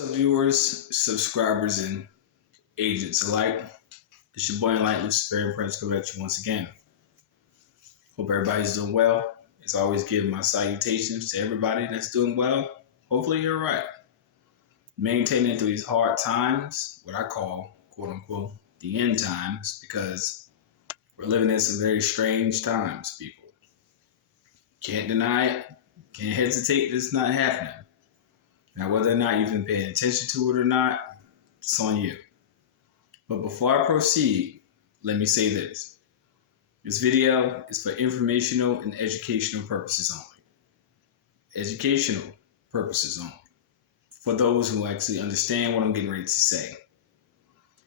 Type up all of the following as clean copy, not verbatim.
So viewers, subscribers, and agents alike, it's your boy Enlightened, Luciferian Prince coming at you once again. Hope everybody's doing well. As always, give my salutations to everybody that's doing well. Hopefully you're right. Maintaining through these hard times, what I call, quote unquote, the end times, because we're living in some very strange times, people. Can't deny it, can't hesitate, it's not happening. Now, whether or not you've been paying attention to it or not, it's on you. But before I proceed, let me say this. This video is for informational and educational purposes only. Educational purposes only. For those who actually understand what I'm getting ready to say.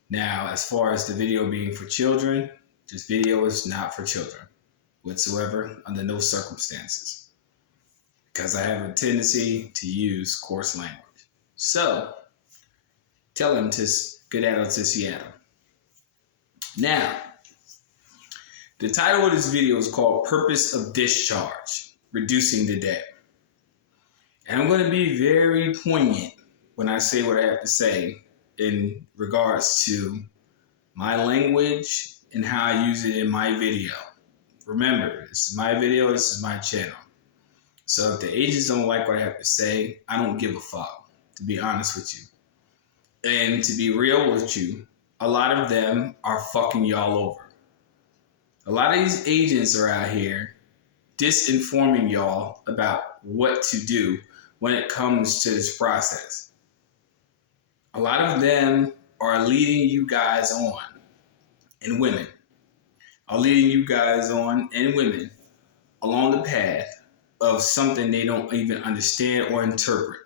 Now, as far as the video being for children, this video is not for children whatsoever, under no circumstances. Because I have a tendency to use coarse language. So, tell him to skedaddle to Seattle. Now, the title of this video is called Purpose of Discharge, Reducing the Debt. And I'm going to be very poignant when I say what I have to say in regards to my language and how I use it in my video. Remember, this is my video, this is my channel. So if the agents don't like what I have to say, I don't give a fuck, to be honest with you. And to be real with you, a lot of them are fucking y'all over. A lot of these agents are out here disinforming y'all about what to do when it comes to this process. A lot of them are leading you guys on, and women are leading you guys on, and women, along the path of something they don't even understand or interpret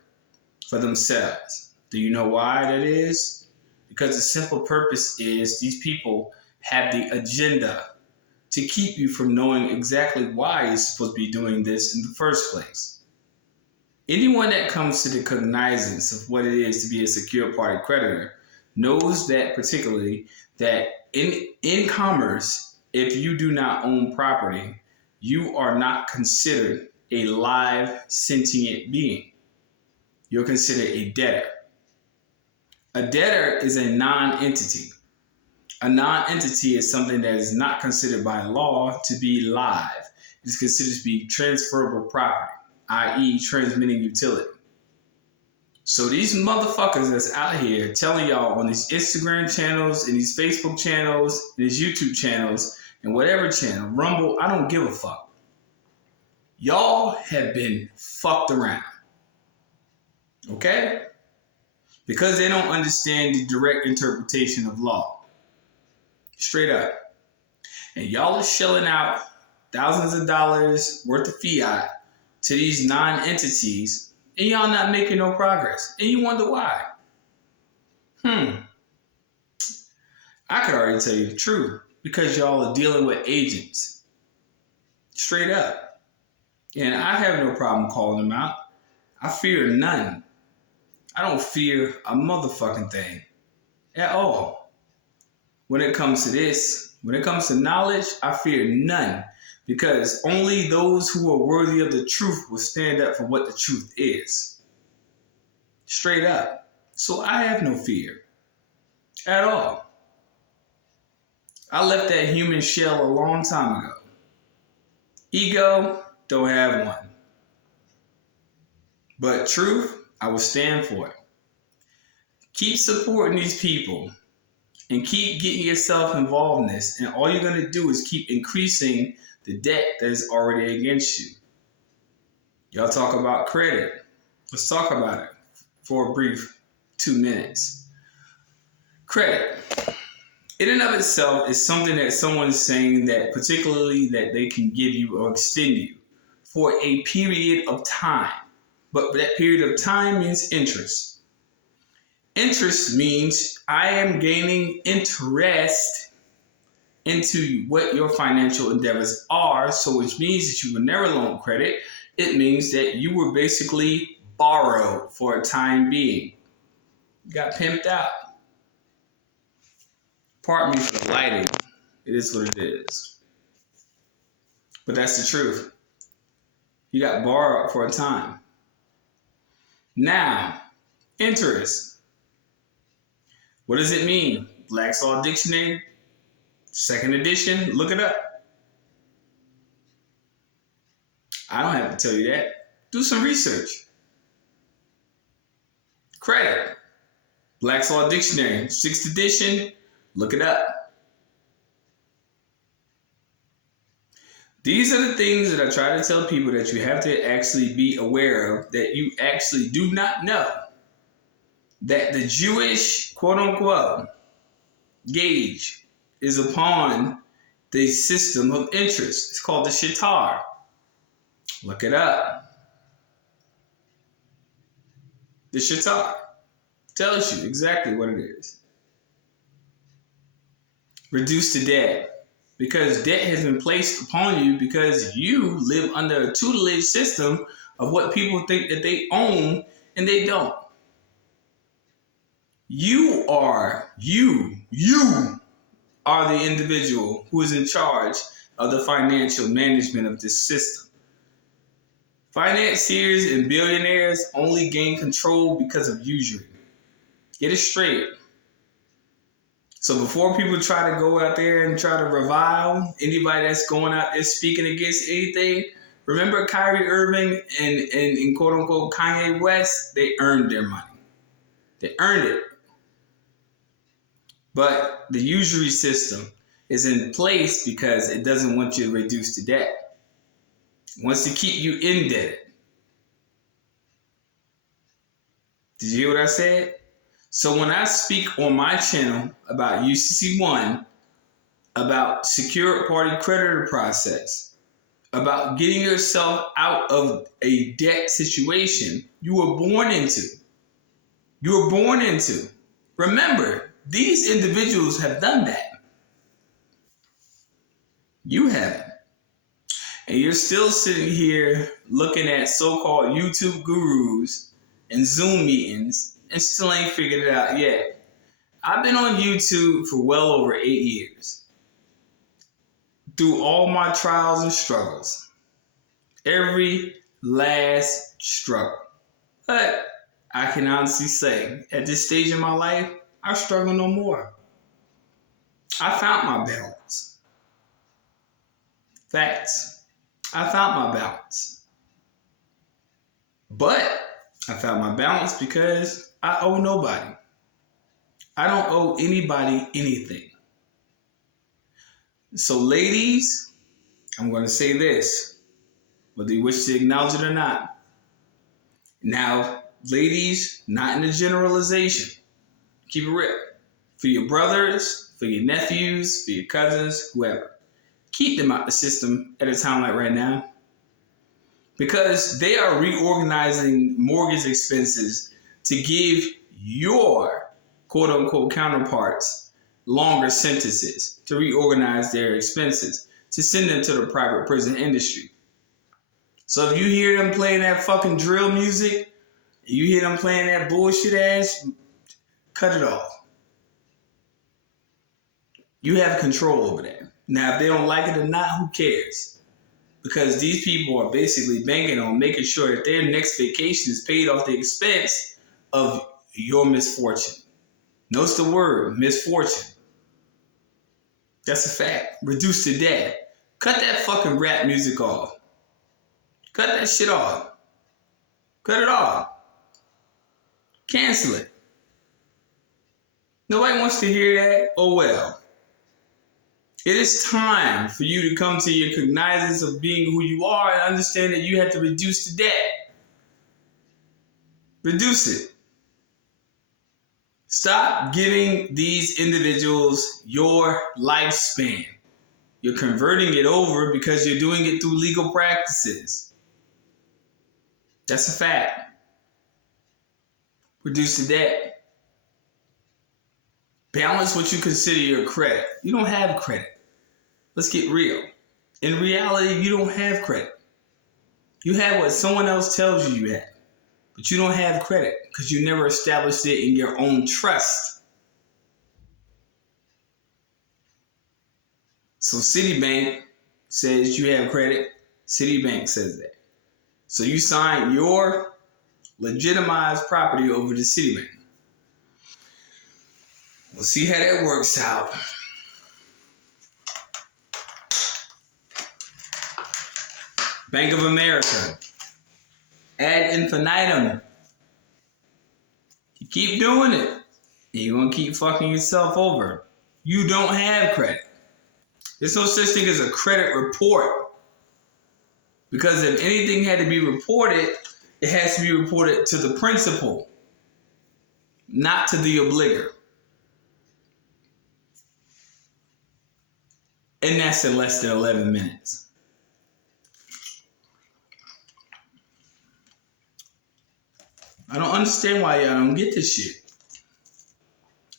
for themselves. Do you know why that is? Because the simple purpose is these people have the agenda to keep you from knowing exactly why you're supposed to be doing this in the first place. Anyone that comes to the cognizance of what it is to be a secure party creditor knows that particularly that in commerce, if you do not own property, you are not considered a live sentient being. You're considered a debtor. A debtor is a non-entity. A non-entity is something that is not considered by law to be live. It is considered to be transferable property, i.e. transmitting utility. So these motherfuckers that's out here telling y'all on these Instagram channels and these Facebook channels and these YouTube channels and whatever channel, Rumble, I don't give a fuck. Y'all have been fucked around. Okay? Because they don't understand the direct interpretation of law. Straight up. And y'all are shelling out thousands of dollars worth of fiat to these non-entities, and y'all not making no progress. And you wonder why. I could already tell you the truth. Because y'all are dealing with agents. Straight up. And I have no problem calling them out. I fear none. I don't fear a motherfucking thing at all. When it comes to this, when it comes to knowledge, I fear none. Because only those who are worthy of the truth will stand up for what the truth is. Straight up. So I have no fear at all. I left that human shell a long time ago. Ego, don't have one. But truth, I will stand for it. Keep supporting these people and keep getting yourself involved in this. And all you're going to do is keep increasing the debt that is already against you. Y'all talk about credit. Let's talk about it for a brief 2 minutes. Credit. In and of itself is something that someone's saying that particularly that they can give you or extend you for a period of time. But that period of time means interest. Interest means I am gaining interest into what your financial endeavors are. So which means that you will never loan credit. It means that you were basically borrowed for a time being. You got pimped out. Pardon me for the lighting. It is what it is. But that's the truth. You got borrowed for a time. Now, Interest. What does it mean? Black's Law Dictionary, second edition. Look it up. I don't have to tell you that. Do some research. Credit. Black's Law Dictionary, 6th edition. Look it up. These are the things that I try to tell people that you have to actually be aware of, that you actually do not know. That the Jewish, quote unquote, gauge is upon the system of interest. It's called the shitar. Look it up. The shitar tells you exactly what it is. Reduced to debt. Because debt has been placed upon you because you live under a tutelage system of what people think that they own and they don't. You are the individual who is in charge of the financial management of this system. Financiers and billionaires only gain control because of usury. Get it straight. So before people try to go out there and try to revile anybody that's going out there speaking against anything, remember Kyrie Irving and quote unquote Kanye West, they earned their money. They earned it. But the usury system is in place because it doesn't want you to reduce to debt. It wants to keep you indebted. Did you hear what I said? So when I speak on my channel about UCC1, about secure party creditor process, about getting yourself out of a debt situation you were born into. You were born into. Remember, these individuals have done that. You haven't. And you're still sitting here looking at so-called YouTube gurus and Zoom meetings and still ain't figured it out yet. I've been on YouTube for well over 8 years. Through all my trials and struggles. Every last struggle. But I can honestly say, at this stage in my life, I struggle no more. I found my balance. Facts. I found my balance. But I found my balance because I owe nobody. I don't owe anybody anything. So ladies, I'm going to say this, whether you wish to acknowledge it or not. Now, ladies, not in a generalization. Keep it real. For your brothers, for your nephews, for your cousins, whoever. Keep them out the system at a time like right now. Because they are reorganizing mortgage expenses to give your quote-unquote counterparts longer sentences to reorganize their expenses, to send them to the private prison industry. So if you hear them playing that fucking drill music, you hear them playing that bullshit ass, cut it off. You have control over that. Now, if they don't like it or not, who cares? Because these people are basically banking on making sure that their next vacation is paid off the expense of your misfortune. Notice the word, misfortune. That's a fact. Reduce to debt. Cut that fucking rap music off. Cut that shit off. Cut it off. Cancel it. Nobody wants to hear that. Oh well. It is time for you to come to your cognizance of being who you are and understand that you have to reduce the debt. Reduce it. Stop giving these individuals your lifespan. You're converting it over because you're doing it through legal practices. That's a fact. Reduce the debt. Balance what you consider your credit. You don't have credit. Let's get real. In reality, you don't have credit. You have what someone else tells you have. But you don't have credit because you never established it in your own trust. So Citibank says you have credit. Citibank says that. So you sign your legitimize property over the citibank. We'll see how that works out. Bank of America. Ad infinitum. You keep doing it, and you're going to keep fucking yourself over. You don't have credit. There's no such thing as a credit report. Because if anything had to be reported, it has to be reported to the principal, not to the obligor. And that's in less than 11 minutes. I don't understand why y'all don't get this shit.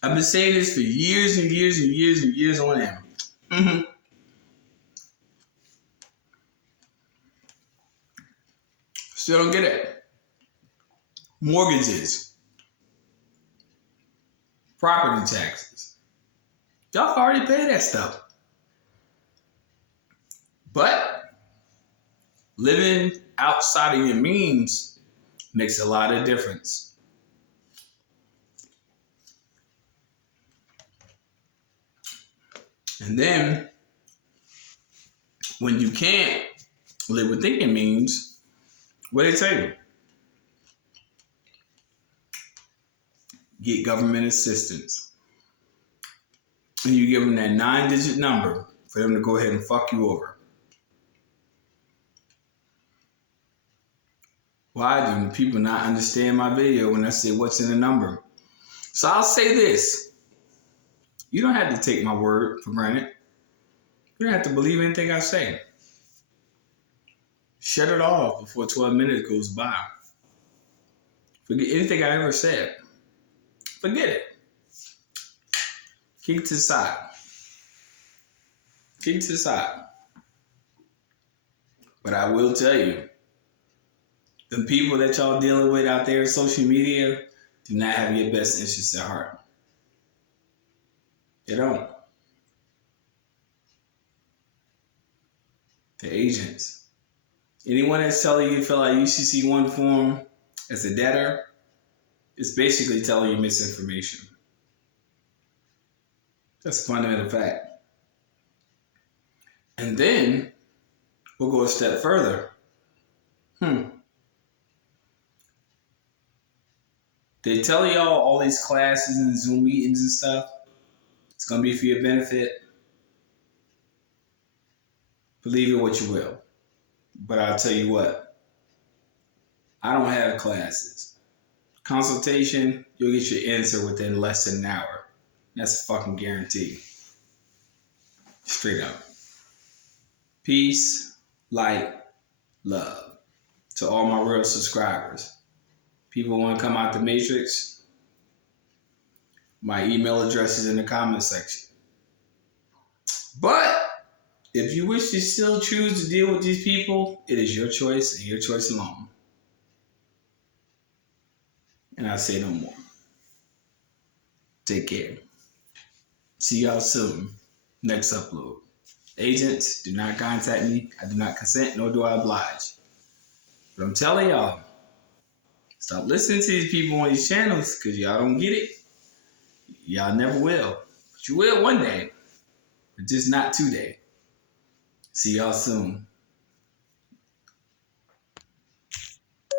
I've been saying this for years and years and years and years on end. Still don't get it. Mortgages. Property taxes. Y'all already pay that stuff. But living outside of your means makes a lot of difference. And then, when you can't live within your means, what do they tell you? Get government assistance. And you give them that 9-digit number for them to go ahead and fuck you over. Why do people not understand my video when I say what's in the number? So I'll say this. You don't have to take my word for granted. You don't have to believe anything I say. Shut it off before 12 minutes goes by. Forget anything I ever said. Forget it. Kick it to the side. Kick it to the side. But I will tell you, the people that y'all dealing with out there in social media do not have your best interests at heart. They don't. The agents. Anyone that's telling you fill out UCC-1 form as a debtor is basically telling you misinformation. That's a fundamental fact. And then we'll go a step further. They tell y'all all these classes and Zoom meetings and stuff. It's going to be for your benefit. Believe it what you will. But I'll tell you what. I don't have classes. Consultation, you'll get your answer within less than an hour. That's a fucking guarantee. Straight up. Peace, light, love. To all my real subscribers. People want to come out the matrix? My email address is in the comment section. But if you wish to still choose to deal with these people, it is your choice and your choice alone. And I say no more. Take care. See y'all soon. Next upload. Agents, do not contact me. I do not consent, nor do I oblige. But I'm telling y'all, stop listening to these people on these channels because y'all don't get it. Y'all never will. But you will one day. But just not today. See y'all soon.